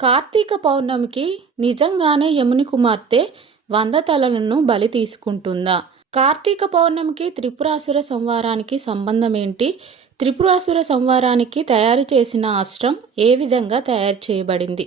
కార్తీక పౌర్ణమికి నిజంగానే యముని కుమార్తె 100 తలలను బలి తీసుకుంటుందా? కార్తీక పౌర్ణమికి త్రిపురాసుర సంహారానికి సంబంధమేంటి? త్రిపురాసుర సంహారానికి తయారు చేసిన అస్త్రం ఏ విధంగా తయారు చేయబడింది?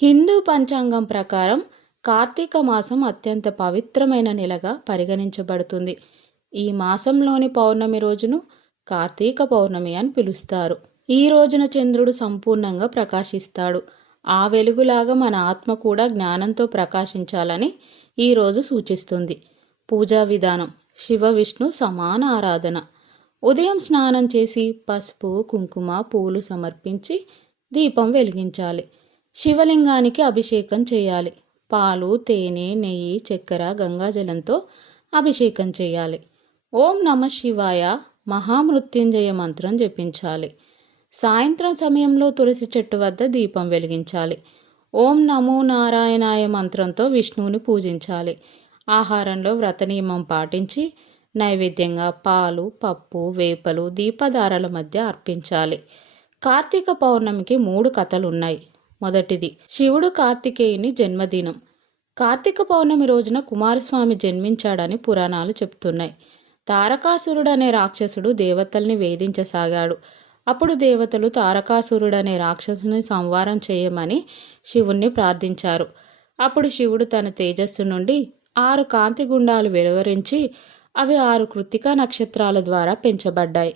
హిందూ పంచాంగం ప్రకారం కార్తీక మాసం అత్యంత పవిత్రమైన నెలగా పరిగణించబడుతుంది. ఈ మాసంలోని పౌర్ణమి రోజును కార్తీక పౌర్ణమి అని పిలుస్తారు. ఈ రోజున చంద్రుడు సంపూర్ణంగా ప్రకాశిస్తాడు. ఆ వెలుగులాగా మన ఆత్మ కూడా జ్ఞానంతో ప్రకాశించాలని ఈరోజు సూచిస్తుంది. పూజా విధానం: శివ విష్ణు సమాన ఆరాధన. ఉదయం స్నానం చేసి పసుపు కుంకుమ పూలు సమర్పించి దీపం వెలిగించాలి. శివలింగానికి అభిషేకం చేయాలి. పాలు తేనె నెయ్యి చక్కెర గంగాజలంతో అభిషేకం చేయాలి. ఓం నమ శివాయ మహామృత్యుంజయ మంత్రం జపించాలి. సాయంత్రం సమయంలో తులసి చెట్టు వద్ద దీపం వెలిగించాలి. ఓం నమో నారాయణాయ మంత్రంతో విష్ణువుని పూజించాలి. ఆహారంలో వ్రత నియమం పాటించి నైవేద్యంగా పాలు పప్పు వేపలు దీపదారాల మధ్య అర్పించాలి. కార్తీక పౌర్ణమికి 3 కథలున్నాయి. మొదటిది, శివుడు కార్తికేయుని జన్మదినం. కార్తీక పౌర్ణమి రోజున కుమారస్వామి జన్మించాడని పురాణాలు చెప్తున్నాయి. తారకాసురుడనే రాక్షసుడు దేవతల్ని వేధించసాగాడు. అప్పుడు దేవతలు తారకాసురుడనే రాక్షసుని సంహారం చేయమని శివుణ్ణి ప్రార్థించారు. అప్పుడు శివుడు తన తేజస్సు నుండి 6 కాంతి గుండాలు వెలువరించి అవి 6 కృత్తికా నక్షత్రాల ద్వారా పెంచబడ్డాయి.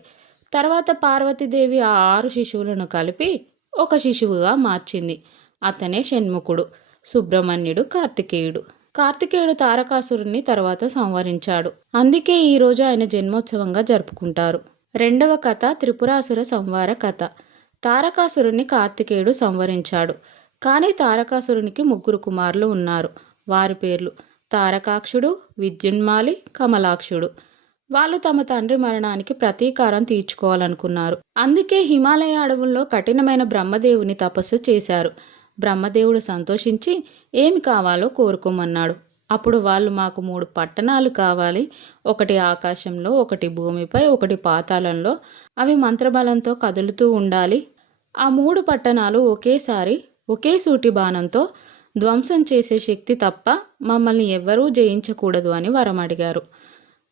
తర్వాత పార్వతీదేవి ఆ 6 శిశువులను కలిపి ఒక శిశువుగా మార్చింది. అతనే షణ్ముఖుడు, సుబ్రహ్మణ్యుడు, కార్తికేయుడు. కార్తికేయుడు తారకాసురుణ్ణి తర్వాత సంహరించాడు. అందుకే ఈరోజు ఆయన జన్మోత్సవంగా జరుపుకుంటారు. రెండవ కథ త్రిపురాసుర సంహార కథ. తారకాసురుణ్ణి కార్తికేయుడు సంహరించాడు. కానీ తారకాసురునికి 3 కుమారులు ఉన్నారు. వారి పేర్లు తారకాక్షుడు, విద్యున్మాలి, కమలాక్షుడు. వాళ్ళు తమ తండ్రి మరణానికి ప్రతీకారం తీర్చుకోవాలనుకున్నారు. అందుకే హిమాలయ అడవుల్లో కఠినమైన బ్రహ్మదేవుని తపస్సు చేశారు. బ్రహ్మదేవుడు సంతోషించి ఏమి కావాలో కోరుకోమన్నాడు. అప్పుడు వాళ్ళు, మాకు 3 పట్టణాలు కావాలి. ఒకటి ఆకాశంలో, ఒకటి భూమిపై, ఒకటి పాతాళంలో. అవి మంత్రబలంతో కదులుతూ ఉండాలి. ఆ 3 పట్టణాలు ఒకేసారి ఒకే సూటి బాణంతో ధ్వంసం చేసే శక్తి తప్ప మమ్మల్ని ఎవ్వరూ జయించకూడదు అని వరం అడిగారు.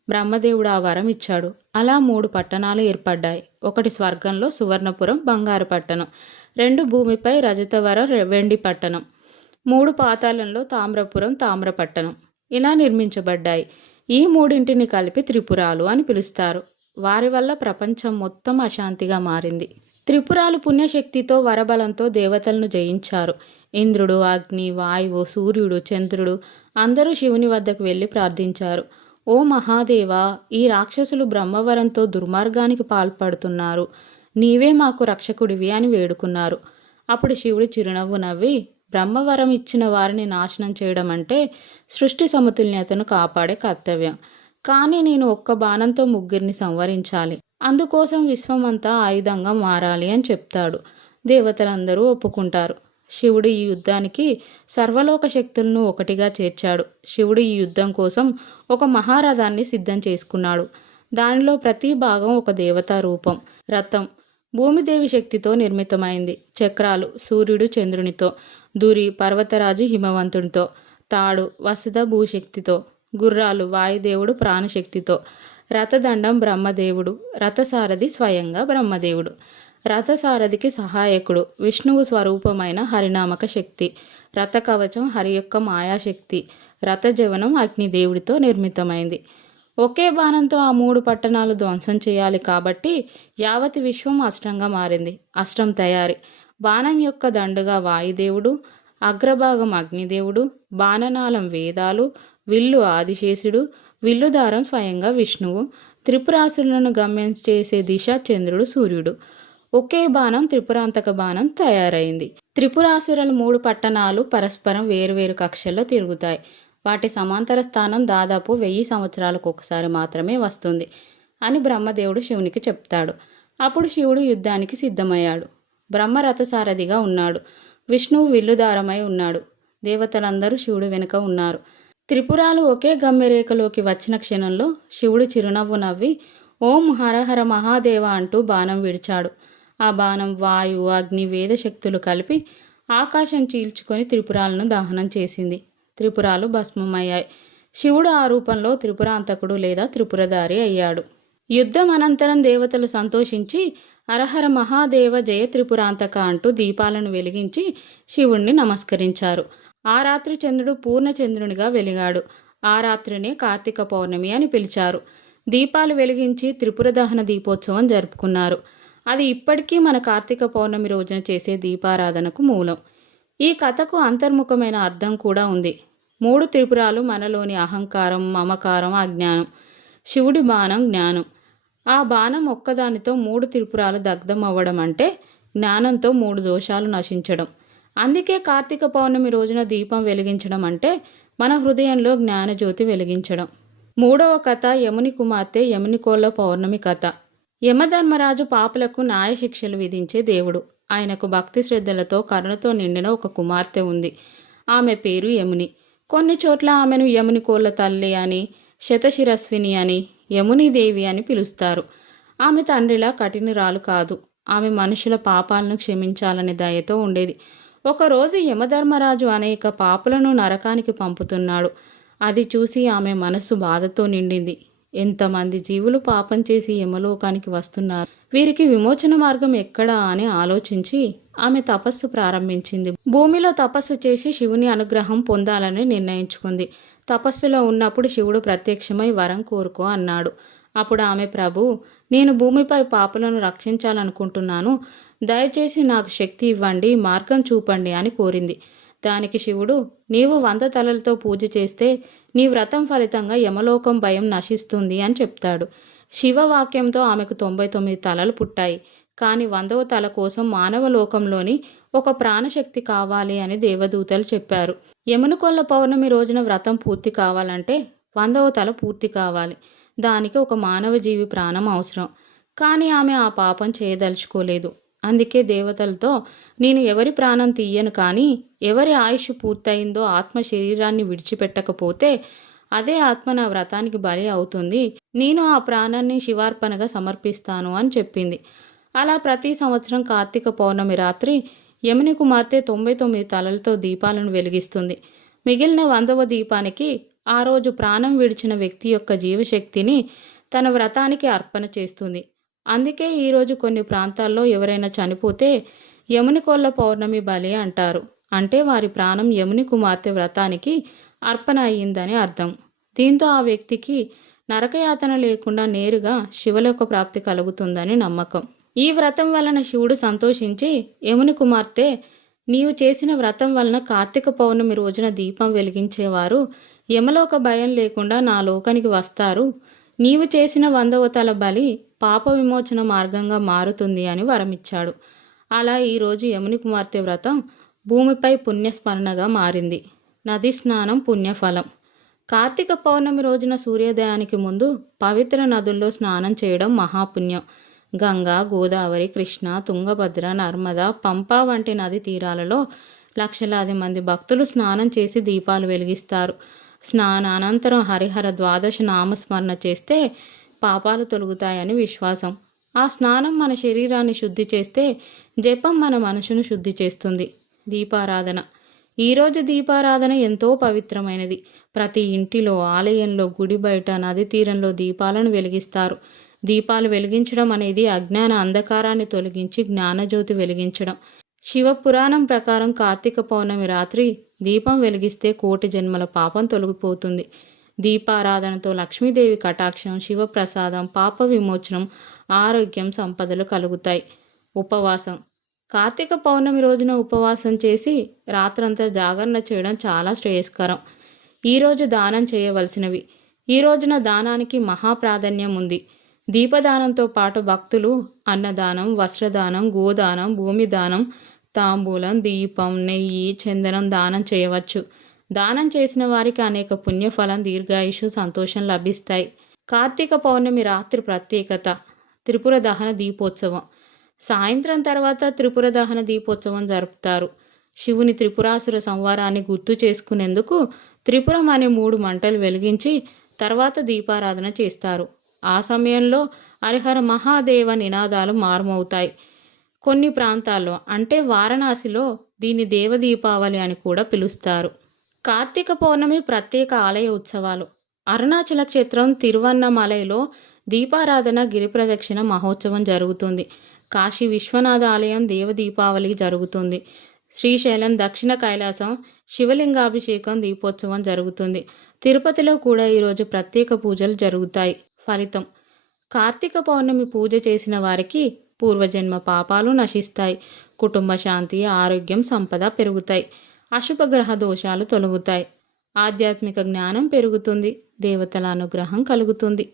బ్రహ్మదేవుడు ఆ వరం ఇచ్చాడు. అలా 3 పట్టణాలు ఏర్పడ్డాయి. ఒకటి స్వర్గంలో సువర్ణపురం బంగారు పట్టణం, 2 భూమిపై రజతవరం వెండి పట్టణం, 3 పాతాళంలో తామ్రపురం తామ్రపట్టణం ఇలా నిర్మించబడ్డాయి. ఈ 3ంటిని కలిపి త్రిపురాలు అని పిలుస్తారు. వారి వల్ల ప్రపంచం మొత్తం అశాంతిగా మారింది. త్రిపురాలు పుణ్యశక్తితో వరబలంతో దేవతలను జయించారు. ఇంద్రుడు, అగ్ని, వాయువు, సూర్యుడు, చంద్రుడు అందరూ శివుని వద్దకు వెళ్ళి ప్రార్థించారు. ఓ మహాదేవా, ఈ రాక్షసులు బ్రహ్మవరంతో దుర్మార్గానికి పాల్పడుతున్నారు. నీవే మాకు రక్షకుడివి అని వేడుకున్నారు. అప్పుడు శివుడు చిరునవ్వు నవ్వి, బ్రహ్మవరం ఇచ్చిన వారిని నాశనం చేయడం అంటే సృష్టి సమతుల్యతను కాపాడే కర్తవ్యం. కానీ నేను ఒక్క బాణంతో 3ని సంహరించాలి. అందుకోసం విశ్వమంతా ఆయుధంగా మారాలి అని చెప్తాడు. దేవతలందరూ ఒప్పుకుంటారు. శివుడు ఈ యుద్ధానికి సర్వలోక శక్తులను ఒకటిగా చేర్చాడు. శివుడు ఈ యుద్ధం కోసం ఒక మహారథాన్ని సిద్ధం చేసుకున్నాడు. దానిలో ప్రతి భాగం ఒక దేవతా రూపం. రథం భూమిదేవి శక్తితో నిర్మితమైంది. చక్రాలు సూర్యుడు చంద్రునితో, దురి పర్వతరాజు హిమవంతునితో, తాడు వసుధ భూశక్తితో, గుర్రాలు వాయుదేవుడు ప్రాణశక్తితో, రథదండం బ్రహ్మదేవుడు, రథసారథి స్వయంగా బ్రహ్మదేవుడు. రథసారథికి సహాయకుడు విష్ణువు స్వరూపమైన హరినామక శక్తి, రథకవచం హరి యొక్క మాయాశక్తి, రథజవనం అగ్నిదేవుడితో నిర్మితమైంది. ఒకే బాణంతో ఆ 3 పట్టణాలు ధ్వంసం చేయాలి కాబట్టి యావతి విశ్వం అష్టంగా మారింది. అష్టం తయారీ: బాణం యొక్క దండుగా వాయుదేవుడు, అగ్రభాగం అగ్నిదేవుడు, బాణనాళం వేదాలు, విల్లు ఆదిశేషుడు, విల్లుదారం స్వయంగా విష్ణువు, త్రిపురాసురులను గమ్యం చేసే దిశ చంద్రుడు సూర్యుడు. ఒకే బాణం త్రిపురాంతక బాణం తయారైంది. త్రిపురాసురుల 3 పట్టణాలు పరస్పరం వేరువేరు కక్షల్లో తిరుగుతాయి. వాటి సమాంతర స్థానం దాదాపు 1000 సంవత్సరాలకు ఒకసారి మాత్రమే వస్తుంది అని బ్రహ్మదేవుడు శివునికి చెప్తాడు. అప్పుడు శివుడు యుద్ధానికి సిద్ధమయ్యాడు. బ్రహ్మ రథసారథిగా ఉన్నాడు. విష్ణువు విల్లుదారమై ఉన్నాడు. దేవతలందరూ శివుడు వెనుక ఉన్నారు. త్రిపురాలు ఒకే గమ్యరేఖలోకి వచ్చిన క్షణంలో శివుడు చిరునవ్వు నవ్వి ఓం హరహర మహాదేవ అంటూ బాణం విడిచాడు. ఆ బాణం వాయువు అగ్ని వేద శక్తులు కలిపి ఆకాశం చీల్చుకొని త్రిపురాలను దహనం చేసింది. త్రిపురాలు భస్మమయ్యాయి. శివుడు ఆ రూపంలో త్రిపురాంతకుడు లేదా త్రిపురధారి అయ్యాడు. యుద్ధం అనంతరం దేవతలు సంతోషించి హరహర మహాదేవ జయ త్రిపురాంతక అంటూ దీపాలను వెలిగించి శివుణ్ణి నమస్కరించారు. ఆ రాత్రి చంద్రుడు పూర్ణచంద్రునిగా వెలిగాడు. ఆ రాత్రినే కార్తీక పౌర్ణమి అని పిలిచారు. దీపాలు వెలిగించి త్రిపుర దహన దీపోత్సవం జరుపుకున్నారు. అది ఇప్పటికీ మన కార్తీక పౌర్ణమి రోజున చేసే దీపారాధనకు మూలం. ఈ కథకు అంతర్ముఖమైన అర్థం కూడా ఉంది. 3 త్రిపురాలు మనలోని అహంకారం, మమకారం, అజ్ఞానం. శివుడి బాణం జ్ఞానం. ఆ బాణం ఒక్కదానితో 3 త్రిపురాలు దగ్ధం అవ్వడం అంటే జ్ఞానంతో 3 దోషాలు నశించడం. అందుకే కార్తీక పౌర్ణమి రోజున దీపం వెలిగించడం అంటే మన హృదయంలో జ్ఞానజ్యోతి వెలిగించడం. 3వ కథ యముని కుమార్తె యమునికోళ్ల పౌర్ణమి కథ. యమధర్మరాజు పాపులకు న్యాయశిక్షలు విధించే దేవుడు. ఆయనకు భక్తి శ్రద్ధలతో కరుణతో నిండిన ఒక కుమార్తె ఉంది. ఆమె పేరు యముని. కొన్ని చోట్ల ఆమెను యమునికోళ్ల తల్లి అని, శతశిరస్విని అని, యమునీదేవి అని పిలుస్తారు. ఆమె తండ్రిలా కఠినురాలు కాదు. ఆమె మనుషుల పాపాలను క్షమించాలనే దయతో ఉండేది. ఒకరోజు యమధర్మరాజు అనేక పాపులను నరకానికి పంపుతున్నాడు. అది చూసి ఆమె మనస్సు బాధతో నిండింది. ఎంతమంది జీవులు పాపం చేసి యమలోకానికి వస్తున్నారు, వీరికి విమోచన మార్గం ఎక్కడా అని ఆలోచించి ఆమె తపస్సు ప్రారంభించింది. భూమిలో తపస్సు చేసి శివుని అనుగ్రహం పొందాలని నిర్ణయించుకుంది. తపస్సులో ఉన్నప్పుడు శివుడు ప్రత్యక్షమై వరం కోరుకో అన్నాడు. అప్పుడు ఆమె, ప్రభు, నేను భూమిపై పాపులను రక్షించాలనుకుంటున్నాను, దయచేసి నాకు శక్తి ఇవ్వండి, మార్గం చూపండి అని కోరింది. దానికి శివుడు, నీవు 100 తలలతో పూజ చేస్తే నీ వ్రతం ఫలితంగా యమలోకం భయం నశిస్తుంది అని చెప్తాడు. శివవాక్యంతో ఆమెకు 99 తలలు పుట్టాయి. కానీ 100వ తల కోసం మానవ లోకంలోని ఒక ప్రాణశక్తి కావాలి అని దేవదూతలు చెప్పారు. యమునికొల్ల పౌర్ణమి రోజున వ్రతం పూర్తి కావాలంటే 100వ తల పూర్తి కావాలి. దానికి ఒక మానవ జీవి ప్రాణం అవసరం. కానీ ఆమె ఆ పాపం చేయదలుచుకోలేదు. అందుకే దేవతలతో, నేను ఎవరి ప్రాణం తీయను, కానీ ఎవరి ఆయుష్ పూర్తయిందో ఆత్మ శరీరాన్ని విడిచిపెట్టకపోతే అదే ఆత్మ నా వ్రతానికి బలి అవుతుంది. నేను ఆ ప్రాణాన్ని శివార్పణగా సమర్పిస్తాను అని చెప్పింది. అలా ప్రతి సంవత్సరం కార్తీక పౌర్ణమి రాత్రి యముని కుమార్తె 99 తలలతో దీపాలను వెలిగిస్తుంది. మిగిలిన 100వ దీపానికి ఆ రోజు ప్రాణం విడిచిన వ్యక్తి యొక్క జీవశక్తిని తన వ్రతానికి అర్పణ చేస్తుంది. అందుకే ఈరోజు కొన్ని ప్రాంతాల్లో ఎవరైనా చనిపోతే యమునికొల్ల పౌర్ణమి బలి అంటారు. అంటే వారి ప్రాణం యముని కుమార్తె వ్రతానికి అర్పణ అయ్యిందని అర్థం. దీంతో ఆ వ్యక్తికి నరకయాతన లేకుండా నేరుగా శివలోక ప్రాప్తి కలుగుతుందని నమ్మకం. ఈ వ్రతం వలన శివుడు సంతోషించి, యముని కుమార్తె, నీవు చేసిన వ్రతం వలన కార్తీక పౌర్ణమి రోజున దీపం వెలిగించేవారు యమలోక భయం లేకుండా నా లోకానికి వస్తారు. నీవు చేసిన 100వ తల బలి పాప విమోచన మార్గంగా మారుతుంది అని వరమిచ్చాడు. అలా ఈరోజు యముని కుమార్తె వ్రతం భూమిపై పుణ్యస్మరణగా మారింది. నది స్నానం పుణ్యఫలం. కార్తీక పౌర్ణమి రోజున సూర్యోదయానికి ముందు పవిత్ర నదుల్లో స్నానం చేయడం మహాపుణ్యం. గంగా, గోదావరి, కృష్ణ, తుంగభద్ర, నర్మద, పంపా వంటి నది తీరాలలో లక్షలాది మంది భక్తులు స్నానం చేసి దీపాలు వెలిగిస్తారు. స్నానానంతరం హరిహర ద్వాదశ నామస్మరణ చేస్తే పాపాలు తొలగుతాయని విశ్వాసం. ఆ స్నానం మన శరీరాన్ని శుద్ధి చేస్తే జపం మన మనసును శుద్ధి చేస్తుంది. దీపారాధన. ఈరోజు దీపారాధన ఎంతో పవిత్రమైనది. ప్రతి ఇంటిలో, ఆలయంలో, గుడి బయట, నది తీరంలో దీపాలను వెలిగిస్తారు. దీపాలు వెలిగించడం అనేది అజ్ఞాన అంధకారాన్ని తొలగించి జ్ఞానజ్యోతి వెలిగించడం. శివపురాణం ప్రకారం కార్తీక పౌర్ణమి రాత్రి దీపం వెలిగిస్తే 1,000,000 జన్మల పాపం తొలగిపోతుంది. దీపారాధనతో లక్ష్మీదేవి కటాక్షం, శివప్రసాదం, పాప విమోచనం, ఆరోగ్యం, సంపదలు కలుగుతాయి. ఉపవాసం. కార్తీక పౌర్ణమి రోజున ఉపవాసం చేసి రాత్రంతా జాగరణ చేయడం చాలా శ్రేయస్కరం. ఈరోజు దానం చేయవలసినవి. ఈ రోజున దానానికి మహాప్రాధాన్యం ఉంది. దీపదానంతో పాటు భక్తులు అన్నదానం, వస్త్రదానం, గోదానం, భూమి దానం, తాంబూలం, దీపం, నెయ్యి, చందనం దానం చేయవచ్చు. దానం చేసిన వారికి అనేక పుణ్యఫలం, దీర్ఘాయుషు, సంతోషం లభిస్తాయి. కార్తీక పౌర్ణమి రాత్రి ప్రత్యేకత. త్రిపుర దహన దీపోత్సవం. సాయంత్రం తర్వాత త్రిపుర దహన దీపోత్సవం జరుపుతారు. శివుని త్రిపురాసుర సంహారాన్ని గుర్తు చేసుకునేందుకు త్రిపురం అనే 3 మంటలు వెలిగించి తర్వాత దీపారాధన చేస్తారు. ఆ సమయంలో హరిహర మహాదేవ నినాదాలు మారుమవుతాయి. కొన్ని ప్రాంతాల్లో అంటే వారణాసిలో దీన్ని దేవ దీపావళి అని కూడా పిలుస్తారు. కార్తీక పౌర్ణమి ప్రత్యేక ఆలయ ఉత్సవాలు. అరుణాచల క్షేత్రం తిరువన్నమలైలో దీపారాధన గిరి ప్రదక్షిణ మహోత్సవం జరుగుతుంది. కాశీ విశ్వనాథ ఆలయం దేవ దీపావళి జరుగుతుంది. శ్రీశైలం దక్షిణ కైలాసం శివలింగాభిషేకం దీపోత్సవం జరుగుతుంది. తిరుపతిలో కూడా ఈరోజు ప్రత్యేక పూజలు జరుగుతాయి. ఫలితం: కార్తీక పౌర్ణమి పూజ చేసిన వారికి పూర్వజన్మ పాపాలు నశిస్తాయి. కుటుంబ శాంతి, ఆరోగ్యం, సంపద పెరుగుతాయి. అశుభగ్రహ దోషాలు తొలగుతాయి. ఆధ్యాత్మిక జ్ఞానం పెరుగుతుంది. దేవతల అనుగ్రహం కలుగుతుంది.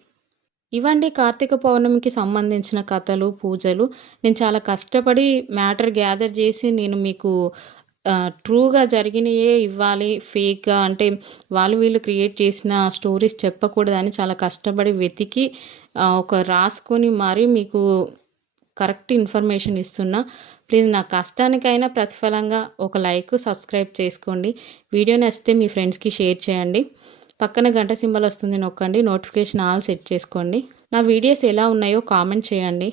ఇవండి కార్తీక పౌర్ణమికి సంబంధించిన కథలు, పూజలు. నేను చాలా కష్టపడి మ్యాటర్ గ్యాదర్ చేసి నేను మీకు ట్రూగా జరిగినయే ఇవ్వాలి. ఫేక్గా అంటే వాళ్ళు వీళ్ళు క్రియేట్ చేసిన స్టోరీస్ చెప్పకూడదని చాలా కష్టపడి వెతికి ఒక రాసుకొని మరీ మీకు కరెక్ట్ ఇన్ఫర్మేషన్ ఇస్తున్నా. ప్లీజ్ నా కష్టానికైనా ప్రతిఫలంగా ఒక లైక్, సబ్స్క్రైబ్ చేసుకోండి. వీడియో నచ్చితే మీ ఫ్రెండ్స్కి షేర్ చేయండి. పక్కన గంట సింబల్ వస్తుంది, నొక్కండి. నోటిఫికేషన్ ఆల్ సెట్ చేసుకోండి. నా వీడియోస్ ఎలా ఉన్నాయో కామెంట్ చేయండి.